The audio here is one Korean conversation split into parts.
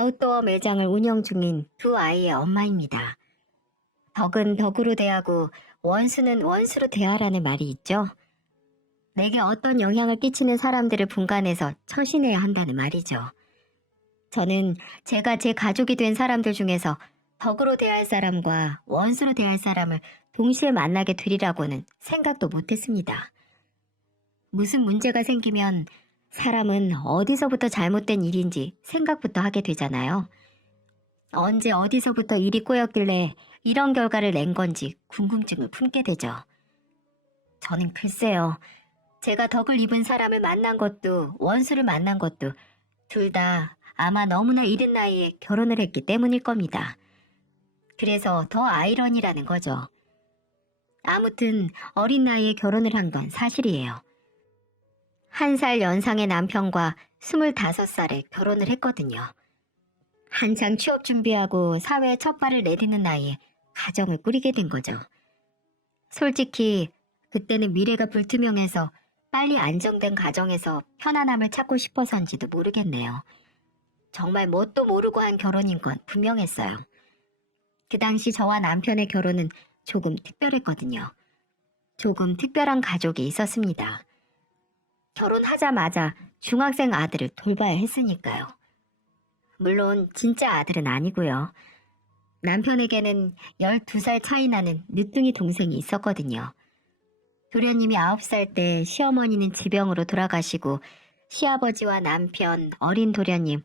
아웃도어 매장을 운영 중인 두 아이의 엄마입니다. 덕은 덕으로 대하고 원수는 원수로 대하라는 말이 있죠. 내게 어떤 영향을 끼치는 사람들을 분간해서 처신해야 한다는 말이죠. 저는 제가 제 가족이 된 사람들 중에서 덕으로 대할 사람과 원수로 대할 사람을 동시에 만나게 되리라고는 생각도 못했습니다. 무슨 문제가 생기면 사람은 어디서부터 잘못된 일인지 생각부터 하게 되잖아요. 언제 어디서부터 일이 꼬였길래 이런 결과를 낸 건지 궁금증을 품게 되죠. 저는 글쎄요. 제가 덕을 입은 사람을 만난 것도 원수를 만난 것도 둘 다 아마 너무나 이른 나이에 결혼을 했기 때문일 겁니다. 그래서 더 아이러니라는 거죠. 아무튼 어린 나이에 결혼을 한 건 사실이에요. 1살 연상의 남편과 25살에 결혼을 했거든요. 한창 취업 준비하고 사회에 첫 발을 내딛는 나이에 가정을 꾸리게 된 거죠. 솔직히 그때는 미래가 불투명해서 빨리 안정된 가정에서 편안함을 찾고 싶어서인지도 모르겠네요. 정말 뭣도 모르고 한 결혼인 건 분명했어요. 그 당시 저와 남편의 결혼은 조금 특별했거든요. 조금 특별한 가족이 있었습니다. 결혼하자마자 중학생 아들을 돌봐야 했으니까요. 물론 진짜 아들은 아니고요. 남편에게는 12살 차이 나는 늦둥이 동생이 있었거든요. 도련님이 9살 때 시어머니는 지병으로 돌아가시고 시아버지와 남편, 어린 도련님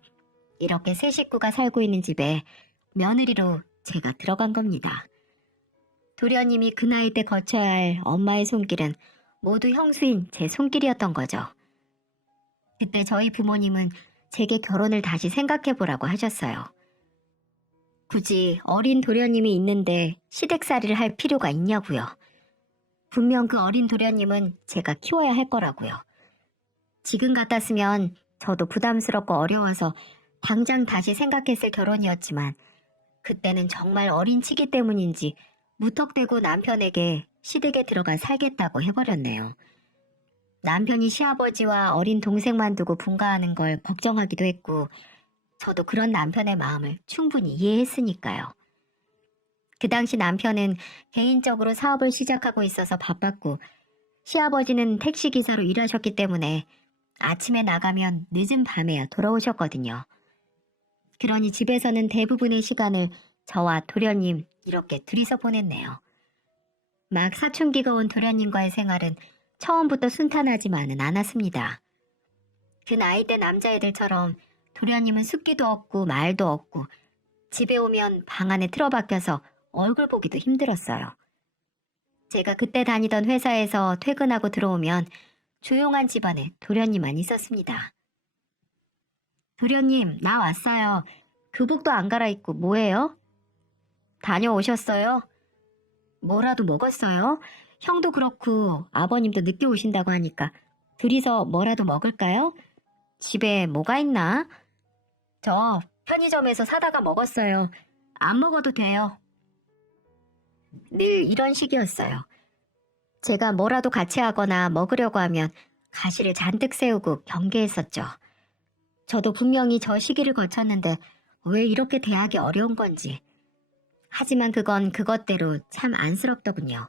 이렇게 세 식구가 살고 있는 집에 며느리로 제가 들어간 겁니다. 도련님이 그 나이 때 거쳐야 할 엄마의 손길은 모두 형수인 제 손길이었던 거죠. 그때 저희 부모님은 제게 결혼을 다시 생각해보라고 하셨어요. 굳이 어린 도련님이 있는데 시댁살이를 할 필요가 있냐고요. 분명 그 어린 도련님은 제가 키워야 할 거라고요. 지금 같았으면 저도 부담스럽고 어려워서 당장 다시 생각했을 결혼이었지만 그때는 정말 어린 치기 때문인지 무턱대고 남편에게 시댁에 들어가 살겠다고 해버렸네요. 남편이 시아버지와 어린 동생만 두고 분가하는 걸 걱정하기도 했고 저도 그런 남편의 마음을 충분히 이해했으니까요. 그 당시 남편은 개인적으로 사업을 시작하고 있어서 바빴고 시아버지는 택시기사로 일하셨기 때문에 아침에 나가면 늦은 밤에야 돌아오셨거든요. 그러니 집에서는 대부분의 시간을 저와 도련님 이렇게 둘이서 보냈네요. 막 사춘기가 온 도련님과의 생활은 처음부터 순탄하지만은 않았습니다. 그 나이대 남자애들처럼 도련님은 숫기도 없고 말도 없고 집에 오면 방 안에 틀어박혀서 얼굴 보기도 힘들었어요. 제가 그때 다니던 회사에서 퇴근하고 들어오면 조용한 집안에 도련님만 있었습니다. 도련님, 나 왔어요. 교복도 안 갈아입고 뭐해요? 다녀오셨어요? 뭐라도 먹었어요? 형도 그렇고 아버님도 늦게 오신다고 하니까 둘이서 뭐라도 먹을까요? 집에 뭐가 있나? 저 편의점에서 사다가 먹었어요. 안 먹어도 돼요. 늘 이런 식이었어요. 제가 뭐라도 같이 하거나 먹으려고 하면 가시를 잔뜩 세우고 경계했었죠. 저도 분명히 저 시기를 거쳤는데 왜 이렇게 대하기 어려운 건지. 하지만 그건 그것대로 참 안쓰럽더군요.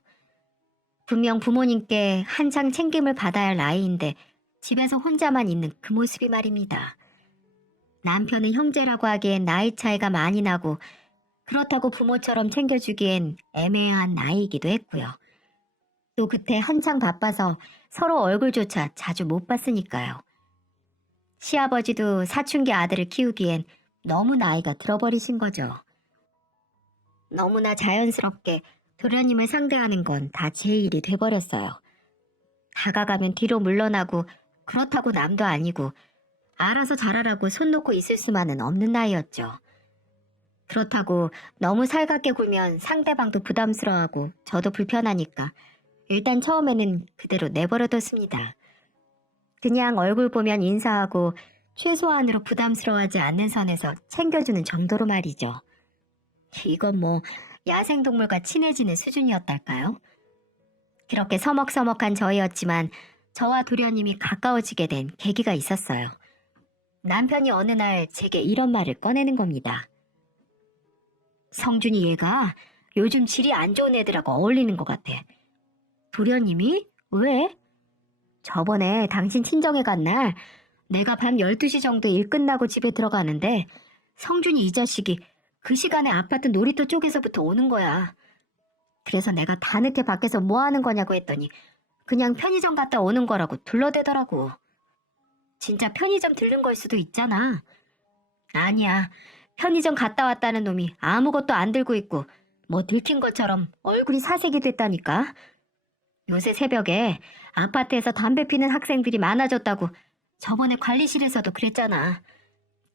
분명 부모님께 한창 챙김을 받아야 할 나이인데 집에서 혼자만 있는 그 모습이 말입니다. 남편은 형제라고 하기엔 나이 차이가 많이 나고 그렇다고 부모처럼 챙겨주기엔 애매한 나이이기도 했고요. 또 그때 한창 바빠서 서로 얼굴조차 자주 못 봤으니까요. 시아버지도 사춘기 아들을 키우기엔 너무 나이가 들어버리신 거죠. 너무나 자연스럽게 도련님을 상대하는 건 다 제 일이 돼버렸어요. 다가가면 뒤로 물러나고 그렇다고 남도 아니고 알아서 잘하라고 손 놓고 있을 수만은 없는 나이였죠. 그렇다고 너무 살갑게 굴면 상대방도 부담스러워하고 저도 불편하니까 일단 처음에는 그대로 내버려뒀습니다. 그냥 얼굴 보면 인사하고 최소한으로 부담스러워하지 않는 선에서 챙겨주는 정도로 말이죠. 이건 뭐 야생동물과 친해지는 수준이었달까요? 그렇게 서먹서먹한 저희였지만 저와 도련님이 가까워지게 된 계기가 있었어요. 남편이 어느 날 제게 이런 말을 꺼내는 겁니다. 성준이 얘가 요즘 질이 안 좋은 애들하고 어울리는 것 같아. 도련님이? 왜? 저번에 당신 친정에 간 날 내가 밤 12시 정도 일 끝나고 집에 들어가는데 성준이 이 자식이 그 시간에 아파트 놀이터 쪽에서부터 오는 거야. 그래서 내가 다 늦게 밖에서 뭐 하는 거냐고 했더니 그냥 편의점 갔다 오는 거라고 둘러대더라고. 진짜 편의점 들른 걸 수도 있잖아. 아니야. 편의점 갔다 왔다는 놈이 아무것도 안 들고 있고 뭐 들킨 것처럼 얼굴이 사색이 됐다니까. 요새 새벽에 아파트에서 담배 피는 학생들이 많아졌다고 저번에 관리실에서도 그랬잖아.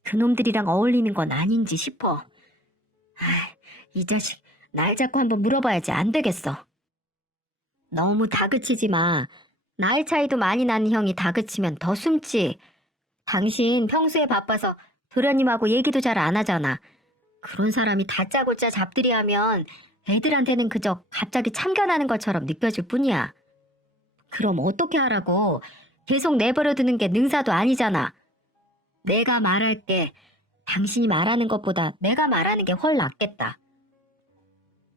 그놈들이랑 어울리는 건 아닌지 싶어. 이 자식 날 잡고 한번 물어봐야지. 안 되겠어. 너무 다그치지 마. 나이 차이도 많이 나는 형이 다그치면 더 숨지. 당신 평소에 바빠서 도련님하고 얘기도 잘 안 하잖아. 그런 사람이 다짜고짜 잡들이 하면 애들한테는 그저 갑자기 참견하는 것처럼 느껴질 뿐이야. 그럼 어떻게 하라고? 계속 내버려 두는 게 능사도 아니잖아. 내가 말할게. 당신이 말하는 것보다 내가 말하는 게 훨 낫겠다.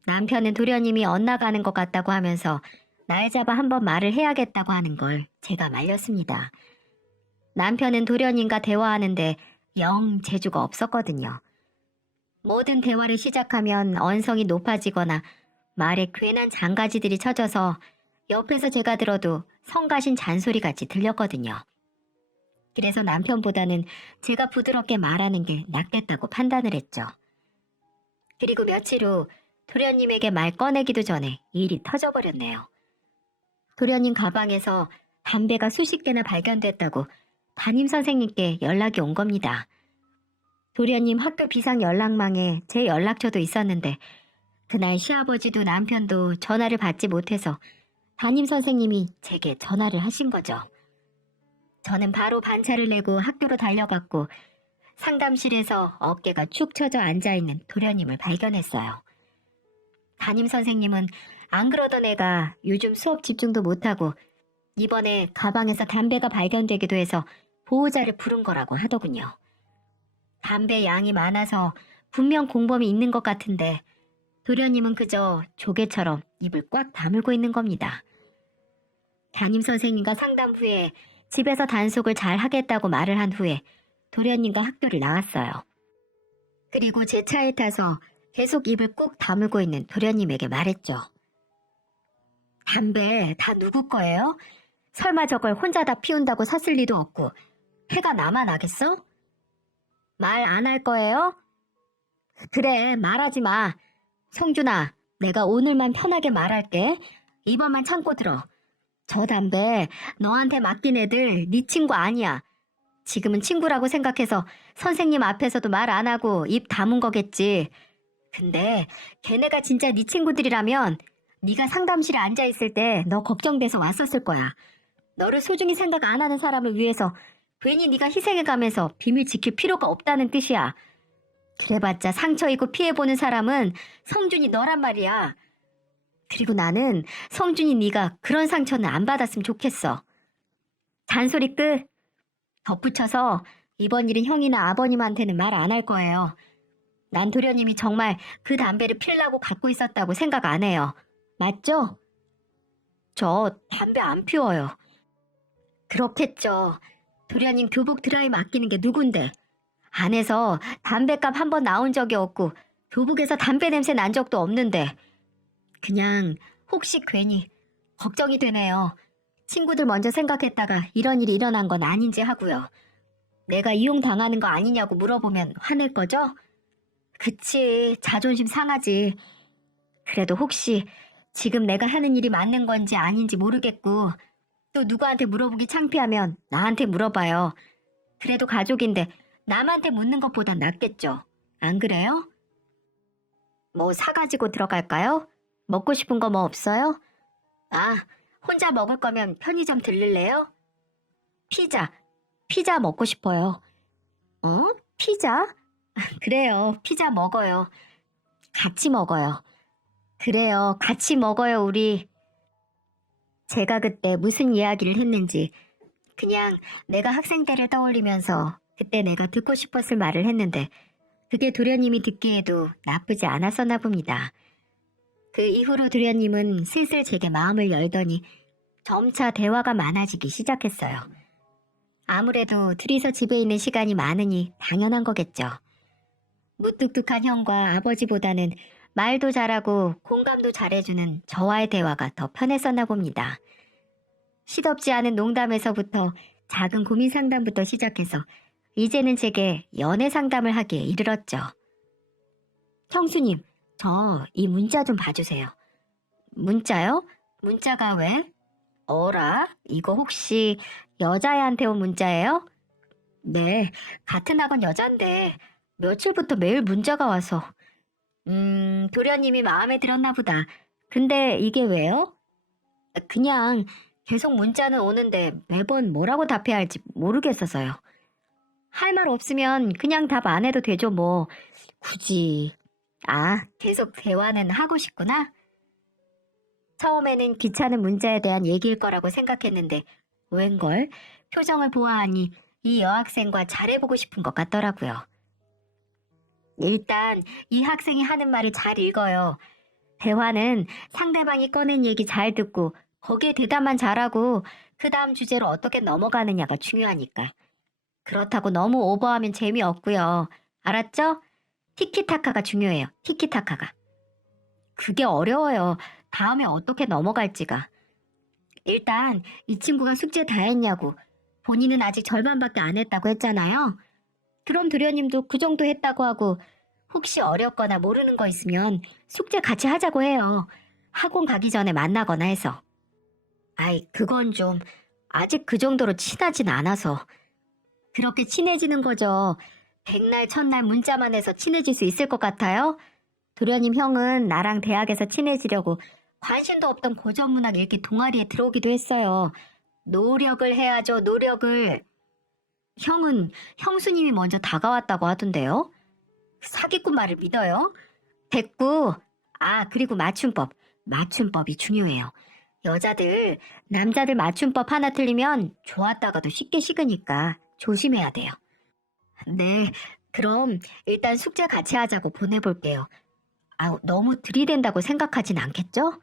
남편은 도련님이 엇나가는 것 같다고 하면서 날 잡아 한번 말을 해야겠다고 하는 걸 제가 말렸습니다. 남편은 도련님과 대화하는데 영 재주가 없었거든요. 모든 대화를 시작하면 언성이 높아지거나 말에 괜한 장가지들이 쳐져서 옆에서 제가 들어도 성가신 잔소리같이 들렸거든요. 그래서 남편보다는 제가 부드럽게 말하는 게 낫겠다고 판단을 했죠. 그리고 며칠 후 도련님에게 말 꺼내기도 전에 일이 터져버렸네요. 도련님 가방에서 담배가 수십 개나 발견됐다고 담임선생님께 연락이 온 겁니다. 도련님 학교 비상 연락망에 제 연락처도 있었는데 그날 시아버지도 남편도 전화를 받지 못해서 담임선생님이 제게 전화를 하신 거죠. 저는 바로 반차를 내고 학교로 달려갔고 상담실에서 어깨가 축 처져 앉아있는 도련님을 발견했어요. 담임선생님은 안 그러던 애가 요즘 수업 집중도 못하고 이번에 가방에서 담배가 발견되기도 해서 보호자를 부른 거라고 하더군요. 담배 양이 많아서 분명 공범이 있는 것 같은데 도련님은 그저 조개처럼 입을 꽉 다물고 있는 겁니다. 담임선생님과 상담 후에 집에서 단속을 잘 하겠다고 말을 한 후에 도련님과 학교를 나왔어요. 그리고 제 차에 타서 계속 입을 꾹 다물고 있는 도련님에게 말했죠. 담배 다 누구 거예요? 설마 저걸 혼자 다 피운다고 샀을 리도 없고 해가 나만 나겠어? 말 안 할 거예요? 그래, 말하지 마. 성준아, 내가 오늘만 편하게 말할게. 이번만 참고 들어. 저 담배 너한테 맡긴 애들 네 친구 아니야. 지금은 친구라고 생각해서 선생님 앞에서도 말 안 하고 입 다문 거겠지. 근데 걔네가 진짜 네 친구들이라면 네가 상담실에 앉아있을 때 너 걱정돼서 왔었을 거야. 너를 소중히 생각 안 하는 사람을 위해서 괜히 네가 희생해가면서 비밀 지킬 필요가 없다는 뜻이야. 그래봤자 상처 입고 피해보는 사람은 성준이 너란 말이야. 그리고 나는 성준이 네가 그런 상처는 안 받았으면 좋겠어. 잔소리 끝. 덧붙여서 이번 일은 형이나 아버님한테는 말 안 할 거예요. 난 도련님이 정말 그 담배를 피려고 갖고 있었다고 생각 안 해요. 맞죠? 저 담배 안 피워요. 그렇겠죠. 도련님 교복 드라이 맡기는 게 누군데. 안에서 담배값 한 번 나온 적이 없고 교복에서 담배 냄새 난 적도 없는데. 그냥 혹시 괜히 걱정이 되네요. 친구들 먼저 생각했다가 이런 일이 일어난 건 아닌지 하고요. 내가 이용당하는 거 아니냐고 물어보면 화낼 거죠? 그치, 자존심 상하지. 그래도 혹시 지금 내가 하는 일이 맞는 건지 아닌지 모르겠고 또 누구한테 물어보기 창피하면 나한테 물어봐요. 그래도 가족인데 남한테 묻는 것보단 낫겠죠. 안 그래요? 뭐 사가지고 들어갈까요? 먹고 싶은 거 뭐 없어요? 아, 혼자 먹을 거면 편의점 들릴래요? 피자 먹고 싶어요. 어? 피자? 그래요, 피자 먹어요. 같이 먹어요. 그래요, 같이 먹어요, 우리. 제가 그때 무슨 이야기를 했는지 그냥 내가 학생 때를 떠올리면서 그때 내가 듣고 싶었을 말을 했는데 그게 도련님이 듣기에도 나쁘지 않았었나 봅니다. 그 이후로 도련님은 슬슬 제게 마음을 열더니 점차 대화가 많아지기 시작했어요. 아무래도 둘이서 집에 있는 시간이 많으니 당연한 거겠죠. 무뚝뚝한 형과 아버지보다는 말도 잘하고 공감도 잘해주는 저와의 대화가 더 편했었나 봅니다. 시덥지 않은 농담에서부터 작은 고민 상담부터 시작해서 이제는 제게 연애 상담을 하기에 이르렀죠. 형수님, 저 이 문자 좀 봐주세요. 문자요? 문자가 왜? 어라? 이거 혹시 여자애한테 온 문자예요? 네, 같은 학원 여잔데 며칠부터 매일 문자가 와서. 도련님이 마음에 들었나 보다. 근데 이게 왜요? 그냥 계속 문자는 오는데 매번 뭐라고 답해야 할지 모르겠어서요. 할 말 없으면 그냥 답 안 해도 되죠, 뭐. 굳이. 아, 계속 대화는 하고 싶구나? 처음에는 귀찮은 문자에 대한 얘기일 거라고 생각했는데 웬걸 표정을 보아하니 이 여학생과 잘해보고 싶은 것 같더라고요. 일단 이 학생이 하는 말을 잘 읽어요. 대화는 상대방이 꺼낸 얘기 잘 듣고 거기에 대답만 잘하고 그 다음 주제로 어떻게 넘어가느냐가 중요하니까. 그렇다고 너무 오버하면 재미없고요. 알았죠? 티키타카가 중요해요. 티키타카가. 그게 어려워요. 다음에 어떻게 넘어갈지가. 일단 이 친구가 숙제 다 했냐고. 본인은 아직 절반밖에 안 했다고 했잖아요. 그럼 도련님도 그 정도 했다고 하고 혹시 어렵거나 모르는 거 있으면 숙제 같이 하자고 해요. 학원 가기 전에 만나거나 해서. 아이, 그건 좀 아직 그 정도로 친하진 않아서. 그렇게 친해지는 거죠. 백날 첫날 문자만 해서 친해질 수 있을 것 같아요? 도련님 형은 나랑 대학에서 친해지려고 관심도 없던 고전문학 읽기 동아리에 들어오기도 했어요. 노력을 해야죠, 노력을. 형은 형수님이 먼저 다가왔다고 하던데요? 사기꾼 말을 믿어요? 됐고, 아, 그리고 맞춤법. 맞춤법이 중요해요. 여자들, 남자들 맞춤법 하나 틀리면 좋았다가도 쉽게 식으니까 조심해야 돼요. 네, 그럼 일단 숙제 같이 하자고 보내볼게요. 아, 너무 들이댄다고 생각하진 않겠죠?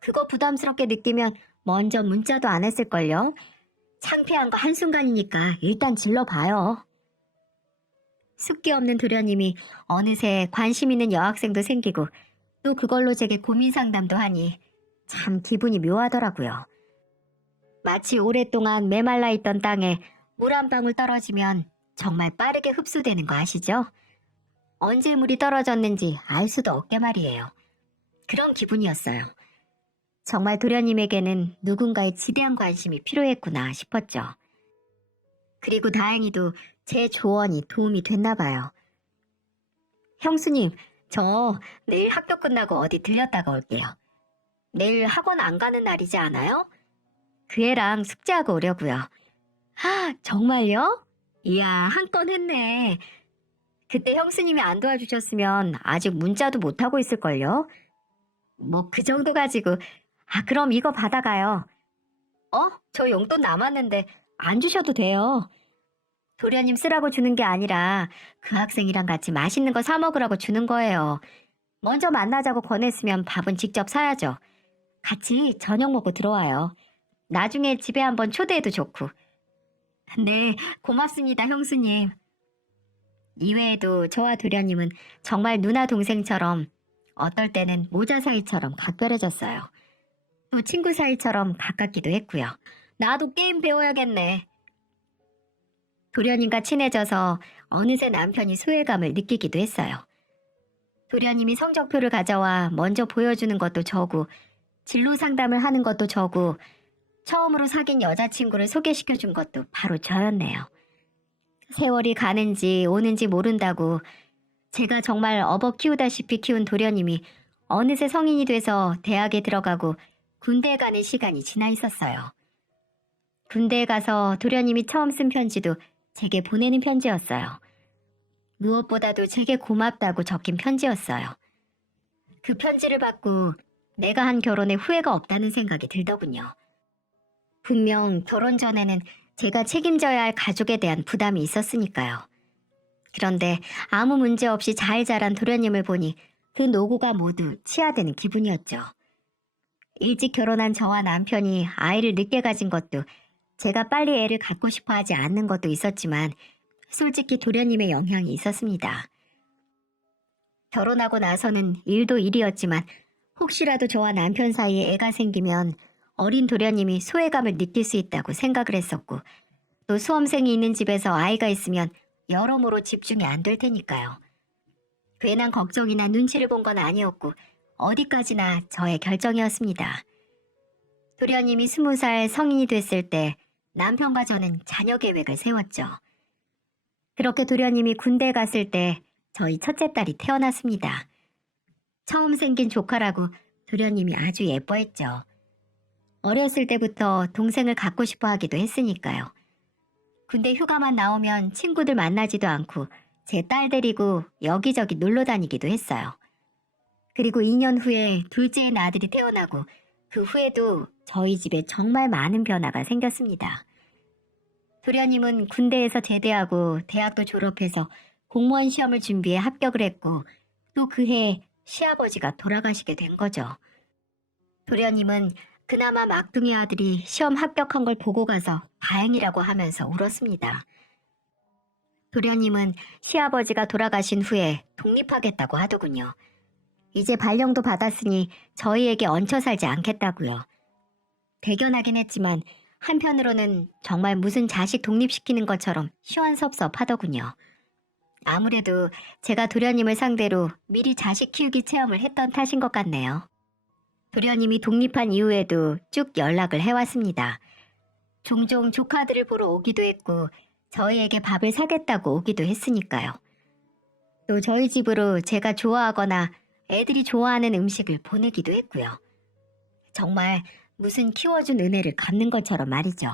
그거 부담스럽게 느끼면 먼저 문자도 안 했을걸요? 창피한 거 한순간이니까 일단 질러봐요. 숫기 없는 도련님이 어느새 관심 있는 여학생도 생기고 또 그걸로 제게 고민 상담도 하니 참 기분이 묘하더라고요. 마치 오랫동안 메말라 있던 땅에 물 한 방울 떨어지면 정말 빠르게 흡수되는 거 아시죠? 언제 물이 떨어졌는지 알 수도 없게 말이에요. 그런 기분이었어요. 정말 도련님에게는 누군가의 지대한 관심이 필요했구나 싶었죠. 그리고 다행히도 제 조언이 도움이 됐나 봐요. 형수님, 저 내일 학교 끝나고 어디 들렸다가 올게요. 내일 학원 안 가는 날이지 않아요? 그 애랑 숙제하고 오려고요. 하, 정말요? 이야, 한 건 했네. 그때 형수님이 안 도와주셨으면 아직 문자도 못하고 있을걸요? 뭐 그 정도 가지고. 아, 그럼 이거 받아가요. 저 용돈 남았는데 안 주셔도 돼요. 도련님 쓰라고 주는 게 아니라 그 학생이랑 같이 맛있는 거 사 먹으라고 주는 거예요. 먼저 만나자고 권했으면 밥은 직접 사야죠. 같이 저녁 먹고 들어와요. 나중에 집에 한번 초대해도 좋고. 네, 고맙습니다, 형수님. 이외에도 저와 도련님은 정말 누나 동생처럼 어떨 때는 모자 사이처럼 각별해졌어요. 또 친구 사이처럼 가깝기도 했고요. 나도 게임 배워야겠네. 도련님과 친해져서 어느새 남편이 소외감을 느끼기도 했어요. 도련님이 성적표를 가져와 먼저 보여주는 것도 저고 진로 상담을 하는 것도 저고 처음으로 사귄 여자친구를 소개시켜준 것도 바로 저였네요. 세월이 가는지 오는지 모른다고 제가 정말 업어 키우다시피 키운 도련님이 어느새 성인이 돼서 대학에 들어가고 군대에 가는 시간이 지나 있었어요. 군대에 가서 도련님이 처음 쓴 편지도 제게 보내는 편지였어요. 무엇보다도 제게 고맙다고 적힌 편지였어요. 그 편지를 받고 내가 한 결혼에 후회가 없다는 생각이 들더군요. 분명 결혼 전에는 제가 책임져야 할 가족에 대한 부담이 있었으니까요. 그런데 아무 문제 없이 잘 자란 도련님을 보니 그 노고가 모두 치하되는 기분이었죠. 일찍 결혼한 저와 남편이 아이를 늦게 가진 것도 제가 빨리 애를 갖고 싶어 하지 않는 것도 있었지만 솔직히 도련님의 영향이 있었습니다. 결혼하고 나서는 일도 일이었지만 혹시라도 저와 남편 사이에 애가 생기면 어린 도련님이 소외감을 느낄 수 있다고 생각을 했었고 또 수험생이 있는 집에서 아이가 있으면 여러모로 집중이 안 될 테니까요. 괜한 걱정이나 눈치를 본 건 아니었고 어디까지나 저의 결정이었습니다. 도련님이 20살 성인이 됐을 때 남편과 저는 자녀 계획을 세웠죠. 그렇게 도련님이 군대에 갔을 때 저희 첫째 딸이 태어났습니다. 처음 생긴 조카라고 도련님이 아주 예뻐했죠. 어렸을 때부터 동생을 갖고 싶어 하기도 했으니까요. 군대 휴가만 나오면 친구들 만나지도 않고 제 딸 데리고 여기저기 놀러 다니기도 했어요. 그리고 2년 후에 둘째인 아들이 태어나고 그 후에도 저희 집에 정말 많은 변화가 생겼습니다. 도련님은 군대에서 제대하고 대학도 졸업해서 공무원 시험을 준비해 합격을 했고 또 그 해 시아버지가 돌아가시게 된 거죠. 도련님은 그나마 막둥이 아들이 시험 합격한 걸 보고 가서 다행이라고 하면서 울었습니다. 도련님은 시아버지가 돌아가신 후에 독립하겠다고 하더군요. 이제 발령도 받았으니 저희에게 얹혀 살지 않겠다고요. 대견하긴 했지만 한편으로는 정말 무슨 자식 독립시키는 것처럼 시원섭섭하더군요. 아무래도 제가 도련님을 상대로 미리 자식 키우기 체험을 했던 탓인 것 같네요. 도련님이 독립한 이후에도 쭉 연락을 해왔습니다. 종종 조카들을 보러 오기도 했고 저희에게 밥을 사겠다고 오기도 했으니까요. 또 저희 집으로 제가 좋아하거나 애들이 좋아하는 음식을 보내기도 했고요. 정말 무슨 키워준 은혜를 갚는 것처럼 말이죠.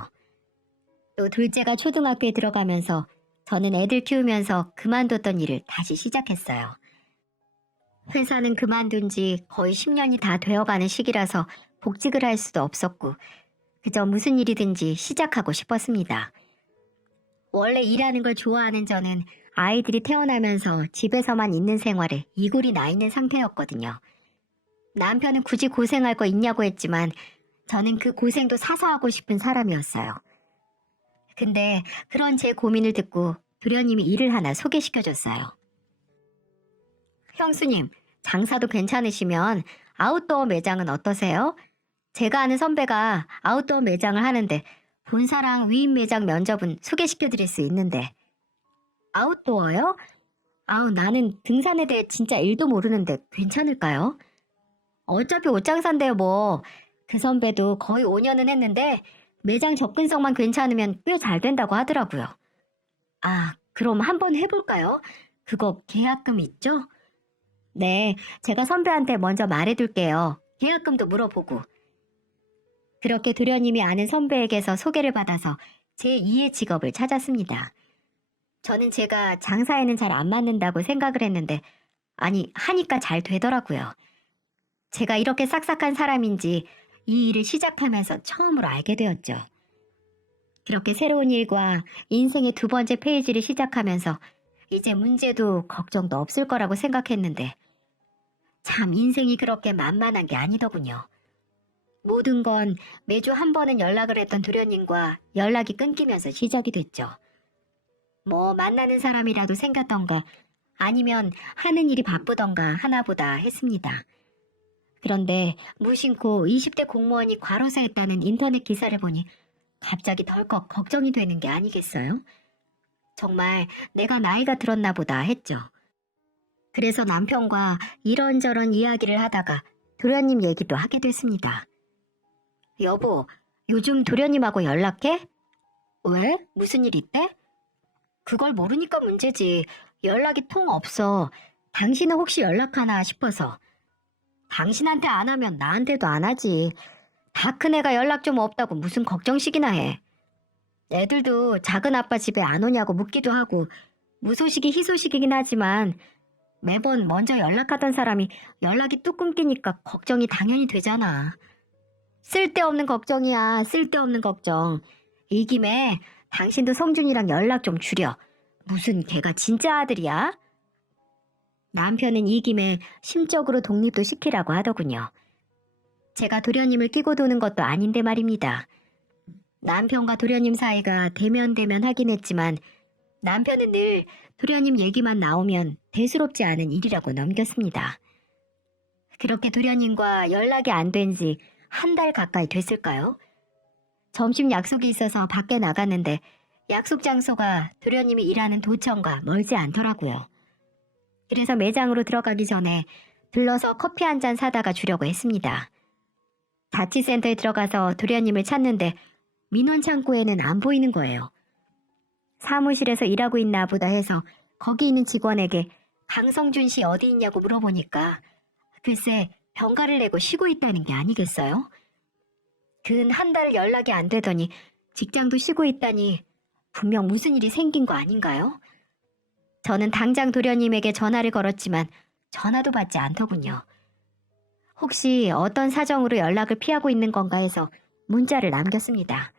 또 둘째가 초등학교에 들어가면서 저는 애들 키우면서 그만뒀던 일을 다시 시작했어요. 회사는 그만둔 지 거의 10년이 다 되어가는 시기라서 복직을 할 수도 없었고 그저 무슨 일이든지 시작하고 싶었습니다. 원래 일하는 걸 좋아하는 저는 아이들이 태어나면서 집에서만 있는 생활에 이골이 나 있는 상태였거든요. 남편은 굳이 고생할 거 있냐고 했지만 저는 그 고생도 사서 하고 싶은 사람이었어요. 근데 그런 제 고민을 듣고 도련님이 일을 하나 소개시켜줬어요. 형수님, 장사도 괜찮으시면 아웃도어 매장은 어떠세요? 제가 아는 선배가 아웃도어 매장을 하는데 본사랑 위임 매장 면접은 소개시켜드릴 수 있는데. 아웃도어요? 아우, 나는 등산에 대해 진짜 1도 모르는데 괜찮을까요? 어차피 옷장사인데요 뭐. 그 선배도 거의 5년은 했는데 매장 접근성만 괜찮으면 꽤 잘 된다고 하더라고요. 아, 그럼 한번 해볼까요? 그거 계약금 있죠? 네, 제가 선배한테 먼저 말해둘게요. 계약금도 물어보고. 그렇게 도련님이 아는 선배에게서 소개를 받아서 제 2의 직업을 찾았습니다. 저는 제가 장사에는 잘 안 맞는다고 생각을 했는데 아니, 하니까 잘 되더라고요. 제가 이렇게 싹싹한 사람인지 이 일을 시작하면서 처음으로 알게 되었죠. 그렇게 새로운 일과 인생의 두 번째 페이지를 시작하면서 이제 문제도 걱정도 없을 거라고 생각했는데 참 인생이 그렇게 만만한 게 아니더군요. 모든 건 매주 한 번은 연락을 했던 도련님과 연락이 끊기면서 시작이 됐죠. 뭐 만나는 사람이라도 생겼던가 아니면 하는 일이 바쁘던가 하나보다 했습니다. 그런데 무심코 20대 공무원이 과로사했다는 인터넷 기사를 보니 갑자기 덜컥 걱정이 되는 게 아니겠어요? 정말 내가 나이가 들었나 보다 했죠. 그래서 남편과 이런저런 이야기를 하다가 도련님 얘기도 하게 됐습니다. 여보, 요즘 도련님하고 연락해? 왜? 무슨 일 있대? 그걸 모르니까 문제지. 연락이 통 없어. 당신은 혹시 연락하나 싶어서. 당신한테 안 하면 나한테도 안 하지. 다 큰 애가 연락 좀 없다고 무슨 걱정식이나 해. 애들도 작은 아빠 집에 안 오냐고 묻기도 하고 무소식이 희소식이긴 하지만 매번 먼저 연락하던 사람이 연락이 뚝 끊기니까 걱정이 당연히 되잖아. 쓸데없는 걱정이야, 쓸데없는 걱정. 이 김에 당신도 성준이랑 연락 좀 줄여. 무슨 걔가 진짜 아들이야? 남편은 이 김에 심적으로 독립도 시키라고 하더군요. 제가 도련님을 끼고 도는 것도 아닌데 말입니다. 남편과 도련님 사이가 대면대면 하긴 했지만 남편은 늘 도련님 얘기만 나오면 대수롭지 않은 일이라고 넘겼습니다. 그렇게 도련님과 연락이 안 된 지 한 달 가까이 됐을까요? 점심 약속이 있어서 밖에 나갔는데 약속 장소가 도련님이 일하는 도청과 멀지 않더라고요. 그래서 매장으로 들어가기 전에 들러서 커피 한 잔 사다가 주려고 했습니다. 자치센터에 들어가서 도련님을 찾는데 민원 창구에는 안 보이는 거예요. 사무실에서 일하고 있나 보다 해서 거기 있는 직원에게 강성준 씨 어디 있냐고 물어보니까 글쎄 병가를 내고 쉬고 있다는 게 아니겠어요? 근 한 달 연락이 안 되더니 직장도 쉬고 있다니 분명 무슨 일이 생긴 거 아닌가요? 저는 당장 도련님에게 전화를 걸었지만 전화도 받지 않더군요. 혹시 어떤 사정으로 연락을 피하고 있는 건가 해서 문자를 남겼습니다.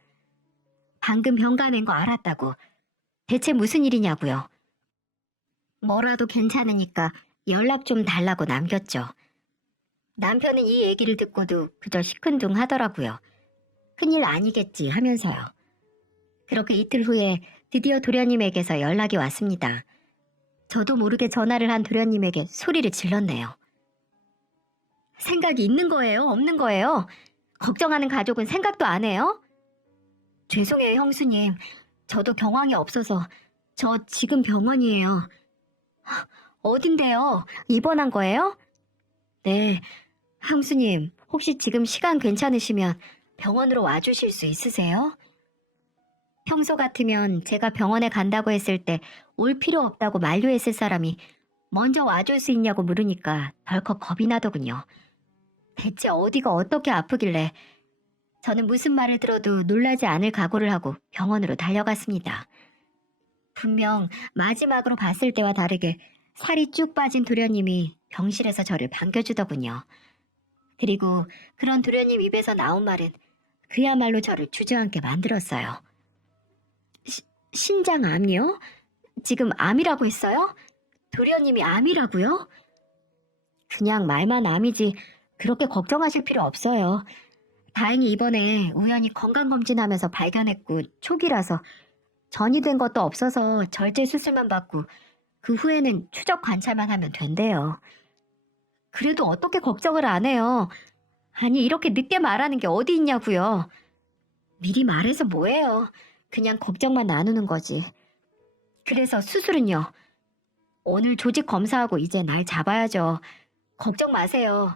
방금 병가 낸 거 알았다고. 대체 무슨 일이냐고요. 뭐라도 괜찮으니까 연락 좀 달라고 남겼죠. 남편은 이 얘기를 듣고도 그저 시큰둥 하더라고요. 큰일 아니겠지 하면서요. 그렇게 이틀 후에 드디어 도련님에게서 연락이 왔습니다. 저도 모르게 전화를 한 도련님에게 소리를 질렀네요. 생각이 있는 거예요? 없는 거예요? 걱정하는 가족은 생각도 안 해요? 죄송해요, 형수님. 저도 경황이 없어서 저 지금 병원이에요. 어딘데요? 입원한 거예요? 네. 형수님, 혹시 지금 시간 괜찮으시면 병원으로 와주실 수 있으세요? 평소 같으면 제가 병원에 간다고 했을 때 올 필요 없다고 만류했을 사람이 먼저 와줄 수 있냐고 물으니까 덜컥 겁이 나더군요. 대체 어디가 어떻게 아프길래 저는 무슨 말을 들어도 놀라지 않을 각오를 하고 병원으로 달려갔습니다. 분명 마지막으로 봤을 때와 다르게 살이 쭉 빠진 도련님이 병실에서 저를 반겨주더군요. 그리고 그런 도련님 입에서 나온 말은 그야말로 저를 주저앉게 만들었어요. 신장암이요? 지금 암이라고 했어요? 도련님이 암이라고요? 그냥 말만 암이지 그렇게 걱정하실 필요 없어요. 다행히 이번에 우연히 건강검진하면서 발견했고 초기라서 전이 된 것도 없어서 절제 수술만 받고 그 후에는 추적 관찰만 하면 된대요. 그래도 어떻게 걱정을 안 해요. 아니 이렇게 늦게 말하는 게 어디 있냐고요. 미리 말해서 뭐해요. 그냥 걱정만 나누는 거지. 그래서 수술은요? 오늘 조직 검사하고 이제 날 잡아야죠. 걱정 마세요.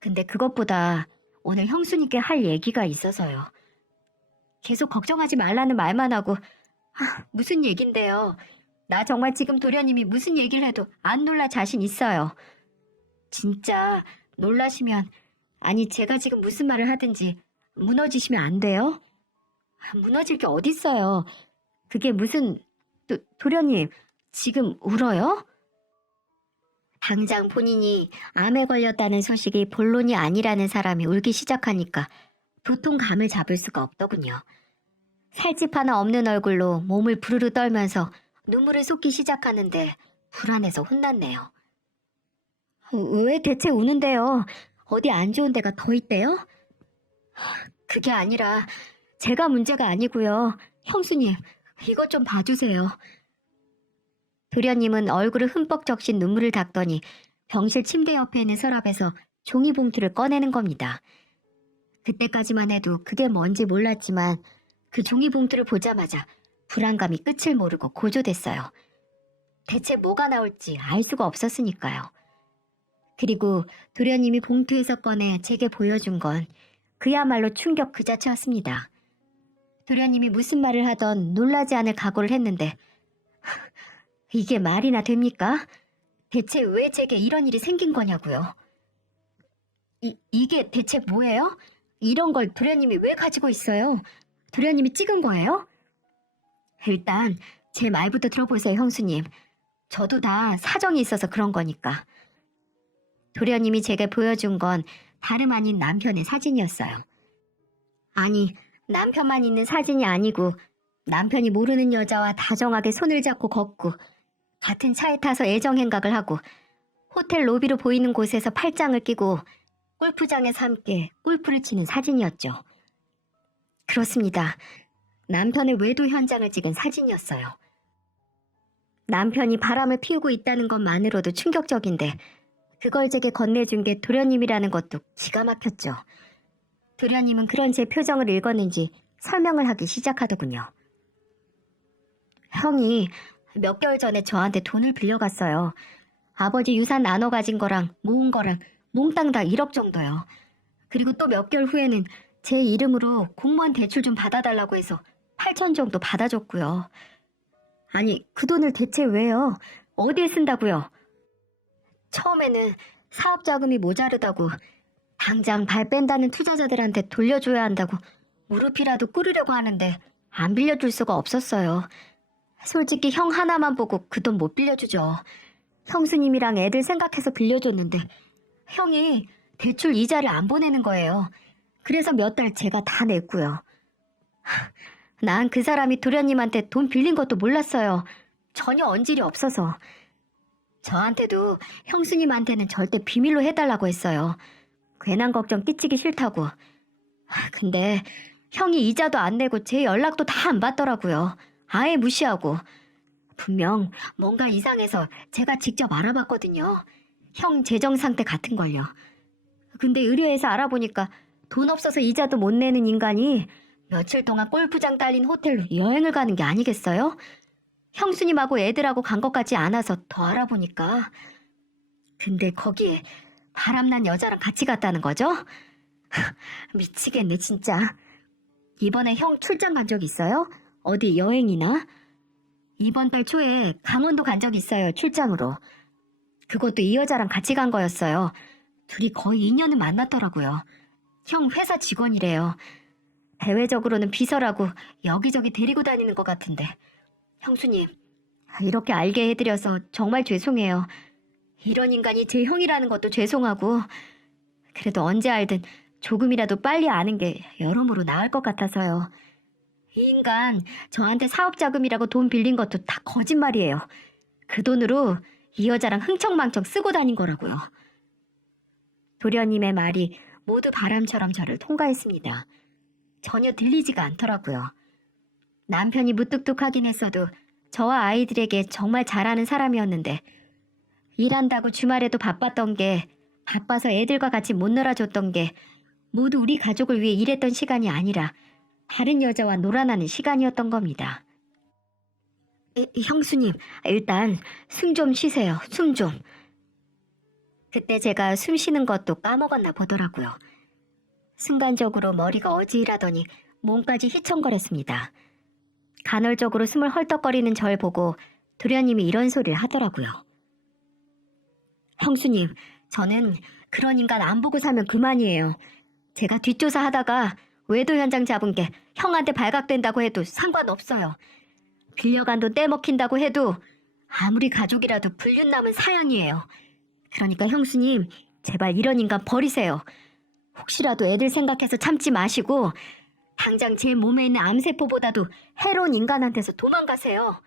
근데 그것보다 오늘 형수님께 할 얘기가 있어서요. 계속 걱정하지 말라는 말만 하고 무슨 얘긴데요. 나 정말 지금 도련님이 무슨 얘기를 해도 안 놀랄 자신 있어요. 진짜 놀라시면 아니 제가 지금 무슨 말을 하든지 무너지시면 안 돼요? 무너질 게 어딨어요. 그게 무슨... 도련님 지금 울어요? 당장 본인이 암에 걸렸다는 소식이 본론이 아니라는 사람이 울기 시작하니까 도통 감을 잡을 수가 없더군요. 살집 하나 없는 얼굴로 몸을 부르르 떨면서 눈물을 쏟기 시작하는데 불안해서 혼났네요. 왜 대체 우는데요? 어디 안 좋은 데가 더 있대요? 그게 아니라 제가 문제가 아니고요. 형수님, 이것 좀 봐주세요. 도련님은 얼굴을 흠뻑 적신 눈물을 닦더니 병실 침대 옆에 있는 서랍에서 종이봉투를 꺼내는 겁니다. 그때까지만 해도 그게 뭔지 몰랐지만 그 종이봉투를 보자마자 불안감이 끝을 모르고 고조됐어요. 대체 뭐가 나올지 알 수가 없었으니까요. 그리고 도련님이 봉투에서 꺼내 제게 보여준 건 그야말로 충격 그 자체였습니다. 도련님이 무슨 말을 하던 놀라지 않을 각오를 했는데 이게 말이나 됩니까? 대체 왜 제게 이런 일이 생긴 거냐고요. 이게 대체 뭐예요? 이런 걸 도련님이 왜 가지고 있어요? 도련님이 찍은 거예요? 일단 제 말부터 들어보세요, 형수님. 저도 다 사정이 있어서 그런 거니까. 도련님이 제게 보여준 건 다름 아닌 남편의 사진이었어요. 아니, 남편만 있는 사진이 아니고 남편이 모르는 여자와 다정하게 손을 잡고 걷고 같은 차에 타서 애정행각을 하고 호텔 로비로 보이는 곳에서 팔짱을 끼고 골프장에서 함께 골프를 치는 사진이었죠. 그렇습니다. 남편의 외도 현장을 찍은 사진이었어요. 남편이 바람을 피우고 있다는 것만으로도 충격적인데 그걸 제게 건네준 게 도련님이라는 것도 기가 막혔죠. 도련님은 그런 제 표정을 읽었는지 설명을 하기 시작하더군요. 형이 몇 개월 전에 저한테 돈을 빌려갔어요. 아버지 유산 나눠 가진 거랑 모은 거랑 몽땅 다 1억 정도요. 그리고 또 몇 개월 후에는 제 이름으로 공무원 대출 좀 받아달라고 해서 8천 정도 받아줬고요. 아니, 그 돈을 대체 왜요? 어디에 쓴다고요? 처음에는 사업 자금이 모자르다고 당장 발 뺀다는 투자자들한테 돌려줘야 한다고 무릎이라도 꿇으려고 하는데 안 빌려줄 수가 없었어요. 솔직히 형 하나만 보고 그 돈 못 빌려주죠. 형수님이랑 애들 생각해서 빌려줬는데 형이 대출 이자를 안 보내는 거예요. 그래서 몇 달 제가 다 냈고요. 난 그 사람이 도련님한테 돈 빌린 것도 몰랐어요. 전혀 언질이 없어서. 저한테도 형수님한테는 절대 비밀로 해달라고 했어요. 괜한 걱정 끼치기 싫다고. 근데 형이 이자도 안 내고 제 연락도 다 안 받더라고요. 아예 무시하고. 분명 뭔가 이상해서 제가 직접 알아봤거든요. 형 재정 상태 같은 걸요. 근데 의뢰해서 알아보니까 돈 없어서 이자도 못 내는 인간이 며칠 동안 골프장 딸린 호텔로 여행을 가는 게 아니겠어요? 형수님하고 애들하고 간 것 같지 않아서 더 알아보니까. 근데 거기에 바람난 여자랑 같이 갔다는 거죠? 미치겠네 진짜. 이번에 형 출장 간 적 있어요? 어디 여행이나? 이번 달 초에 강원도 간 적 있어요, 출장으로. 그것도 이 여자랑 같이 간 거였어요. 둘이 거의 2년은 만났더라고요. 형 회사 직원이래요. 대외적으로는 비서라고 여기저기 데리고 다니는 것 같은데. 형수님, 이렇게 알게 해드려서 정말 죄송해요. 이런 인간이 제 형이라는 것도 죄송하고, 그래도 언제 알든 조금이라도 빨리 아는 게 여러모로 나을 것 같아서요. 이 인간 저한테 사업 자금이라고 돈 빌린 것도 다 거짓말이에요. 그 돈으로 이 여자랑 흥청망청 쓰고 다닌 거라고요. 도련님의 말이 모두 바람처럼 저를 통과했습니다. 전혀 들리지가 않더라고요. 남편이 무뚝뚝하긴 했어도 저와 아이들에게 정말 잘하는 사람이었는데 일한다고 주말에도 바빴던 게, 바빠서 애들과 같이 못 놀아줬던 게 모두 우리 가족을 위해 일했던 시간이 아니라 다른 여자와 놀아나는 시간이었던 겁니다. 형수님, 일단 숨 좀 쉬세요. 숨 좀. 그때 제가 숨 쉬는 것도 까먹었나 보더라고요. 순간적으로 머리가 어지러더니 몸까지 휘청거렸습니다. 간헐적으로 숨을 헐떡거리는 절 보고 도련님이 이런 소리를 하더라고요. 형수님, 저는 그런 인간 안 보고 살면 그만이에요. 제가 뒷조사하다가 외도 현장 잡은 게 형한테 발각된다고 해도 상관없어요. 빌려간 돈 떼먹힌다고 해도 아무리 가족이라도 불륜 남은 사연이에요. 그러니까 형수님, 제발 이런 인간 버리세요. 혹시라도 애들 생각해서 참지 마시고 당장 제 몸에 있는 암세포보다도 해로운 인간한테서 도망가세요.